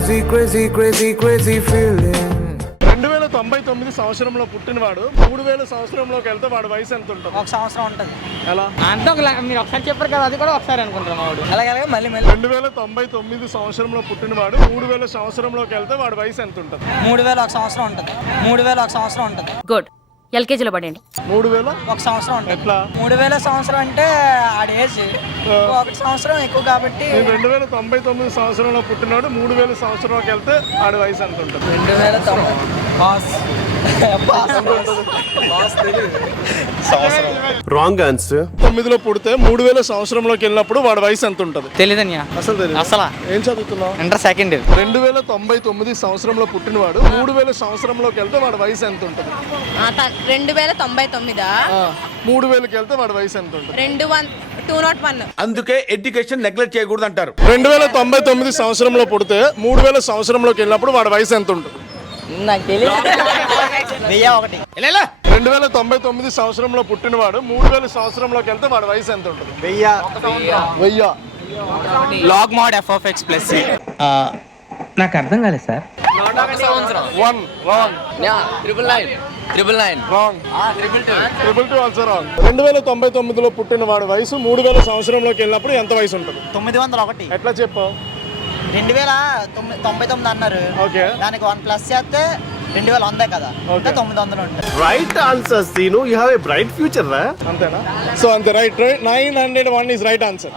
crazy, crazy, crazy, crazy feeling. 2099 సంవత్సరంలో పుట్టినవాడు 3000 సంవత్సరంలోకి వెళ్తే వాడి వయసు ఎంత ఉంటుంది? 1 సంవత్సరం ఉంటుంది. ఎలా అంటే మీరు ఒకసారి చెప్పారు కదా, అది కూడా ఒకసారి అనుకుంటున్నాం వాడు. అలాగే మళ్ళీ 2099 సంవత్సరంలో పుట్టినవాడు 3000 సంవత్సరంలోకి వెళ్తే వాడి వయసు ఎంత ఉంటుంది? 3001 సంవత్సరం ఉంటుంది. 3001 సంవత్సరం ఉంటుంది. గుడ్. ఎల్కేజీలో పడండి. 3001 సంవత్సరం ఉంటుంది. ఎట్లా? 3000 సంవత్సరం అంటే ఆడి ఏజ్ 1 సంవత్సరం ఎక్కువ కాబట్టి 2099 సంవత్సరంలో పుట్టినాడు 3000 సంవత్సరంలోకి వెళ్తే ఆడి వయసు ఎంత ఉంటుంది? 2090 రాంగ్ ఆన్సర్. 9లో పుడితే 3000 సంవత్సరంలోకి వెళ్ళినప్పుడు వాడి వయసు ఎంత ఉంటుంది? తెలీదన్యా అసలు తెలియదు. అసలు ఏం చదువుతున్నావు? Inter second year. 2099 సంవత్సరంలో పుట్టినవాడు 3000 సంవత్సరంలోకి వెళ్తే వాడి వయసు ఎంత ఉంటుంది? 2099 3000కి వెళ్తే వాడి వయసు ఎంత ఉంటుంది? 201. అందుకే ఎడ్యుకేషన్ నెగ్లెక్ట్ చేయకూడదు అంటారు. 2099 సంవత్సరంలో పుడితే 3000 సంవత్సరంలోకి వెళ్ళినప్పుడు వాడి వయసు ఎంత ఉంటుంది? నాకు తెలియదు. 1001. 2099 సంవత్సరంలో పుట్టినవాడు 3000 సంవత్సరంలోకి వెళ్తే వాడి వయసు ఎంత ఉంటుంది? 1000. లాగ్ మోడ్ f(x) ప్లస్ నాకు అర్థం కాలేదు sir. 1 wrong. 999 wrong. 222 also wrong. 2099లో పుట్టిన వాడి వయసు 3000 సంవత్సరంలోకి వెళ్ళినప్పుడు ఎంత వయసు ఉంటుంది? 901. ఎట్లా చెప్పావు? 2099 అన్నారు. ఓకే. దానికి 1 ప్లస్ చేస్తే 2100 కదా, Okay. 900 ఉంటుంది. Right answer Seenu. You have a bright future రా. అంతేనా? సో అంతే. రైట్. 901 is right answer.